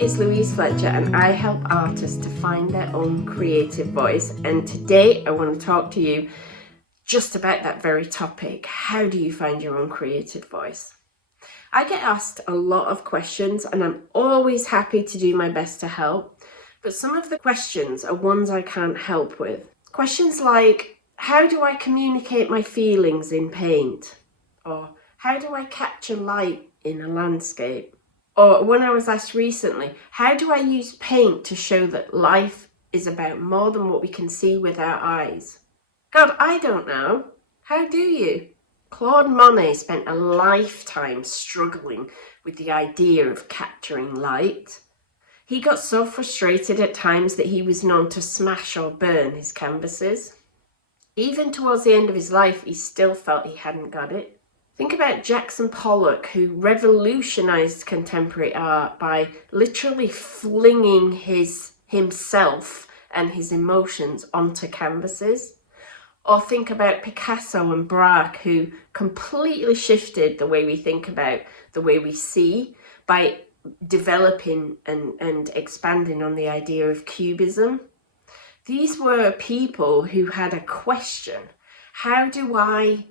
is Louise Fletcher and I help artists to find their own creative voice, and today I want to talk to you just about that very topic. How do you find your own creative voice? I get asked a lot of questions and I'm always happy to do my best to help, but some of the questions are ones I can't help with. Questions like, how do I communicate my feelings in paint? Or how do I capture light in a landscape? Or when I was asked recently, how do I use paint to show that life is about more than what we can see with our eyes? God, I don't know. How do you? Claude Monet spent a lifetime struggling with the idea of capturing light. He got so frustrated at times that he was known to smash or burn his canvases. Even towards the end of his life, he still felt he hadn't got it. Think about Jackson Pollock, who revolutionized contemporary art by literally flinging himself and his emotions onto canvases. Or think about Picasso and Braque, who completely shifted the way we think about the way we see by developing and expanding on the idea of cubism. These were people who had a question. How do I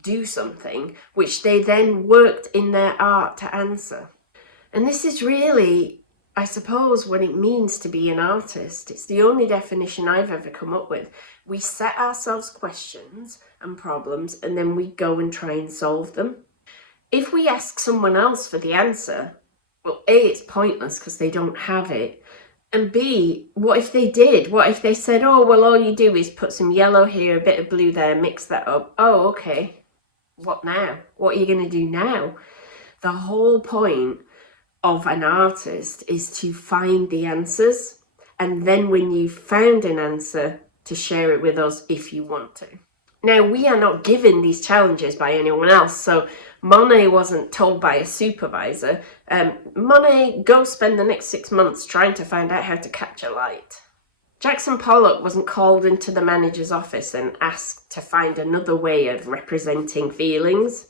do something, which they then worked in their art to answer? And this is really, I suppose, what it means to be an artist. It's the only definition I've ever come up with. We set ourselves questions and problems and then we go and try and solve them. If we ask someone else for the answer, well, A, it's pointless because they don't have it. And B, what if they did? What if they said, oh, well, all you do is put some yellow here, a bit of blue there, mix that up. Oh, okay. What now? What are you going to do now? The whole point of an artist is to find the answers. And then when you've found an answer, to share it with us if you want to. Now, we are not given these challenges by anyone else. So Monet wasn't told by a supervisor, Monet, go spend the next 6 months trying to find out how to capture light. Jackson Pollock wasn't called into the manager's office and asked to find another way of representing feelings.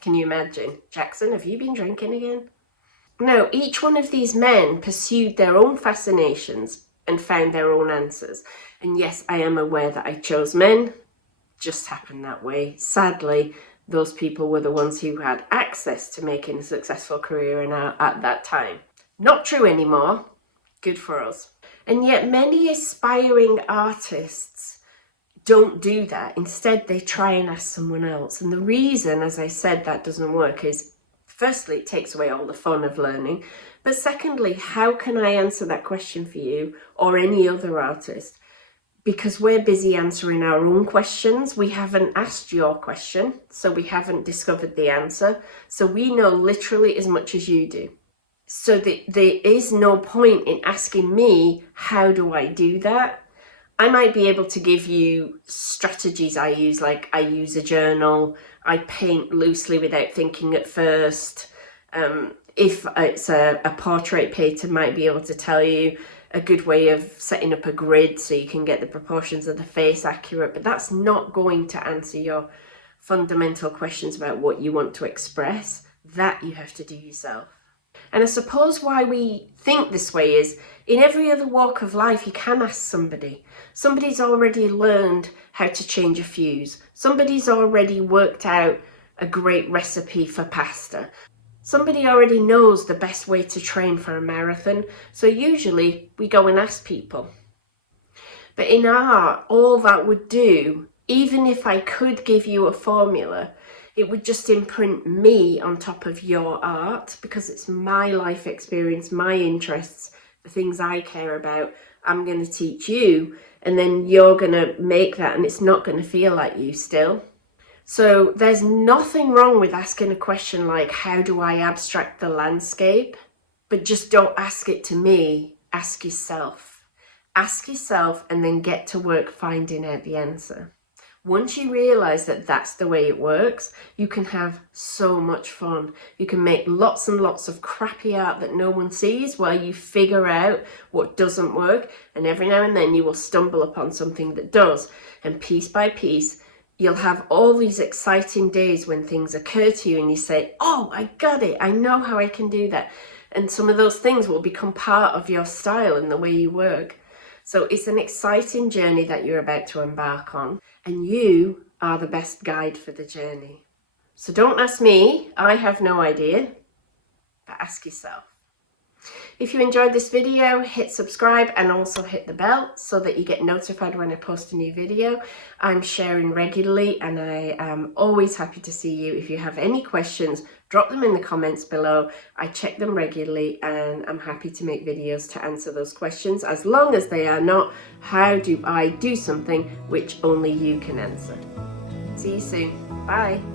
Can you imagine? Jackson, have you been drinking again? No, each one of these men pursued their own fascinations and found their own answers. And yes, I am aware that I chose men. Just happened that way. Sadly, those people were the ones who had access to making a successful career in art at that time. Not true anymore. Good for us. And yet many aspiring artists don't do that. Instead, they try and ask someone else. And the reason, as I said, that doesn't work is, firstly, it takes away all the fun of learning. But secondly, how can I answer that question for you or any other artist? Because we're busy answering our own questions. We haven't asked your question, so we haven't discovered the answer. So we know literally as much as you do. So there is no point in asking me, how do I do that? I might be able to give you strategies I use, like I use a journal, I paint loosely without thinking at first. If it's a portrait painter, might be able to tell you a good way of setting up a grid so you can get the proportions of the face accurate, but that's not going to answer your fundamental questions about what you want to express. That you have to do yourself. And I suppose why we think this way is, in every other walk of life, you can ask somebody. Somebody's already learned how to change a fuse. Somebody's already worked out a great recipe for pasta. Somebody already knows the best way to train for a marathon. So usually we go and ask people. But in art, all that would do, even if I could give you a formula, it would just imprint me on top of your art, because it's my life experience, my interests, the things I care about. I'm going to teach you, and then you're going to make that, and it's not going to feel like you still. So there's nothing wrong with asking a question like, how do I abstract the landscape? But just don't ask it to me, ask yourself. Ask yourself and then get to work finding out the answer. Once you realize that that's the way it works, you can have so much fun. You can make lots and lots of crappy art that no one sees while you figure out what doesn't work. And every now and then you will stumble upon something that does. And piece by piece, you'll have all these exciting days when things occur to you and you say, oh, I got it. I know how I can do that. and some of those things will become part of your style and the way you work. So it's an exciting journey that you're about to embark on, and you are the best guide for the journey. So don't ask me, I have no idea, but ask yourself. If you enjoyed this video, hit subscribe and also hit the bell so that you get notified when I post a new video. I'm sharing regularly and I am always happy to see you. If you have any questions, drop them in the comments below. I check them regularly and I'm happy to make videos to answer those questions, as long as they are not, how do I do something, which only you can answer. See you soon. Bye.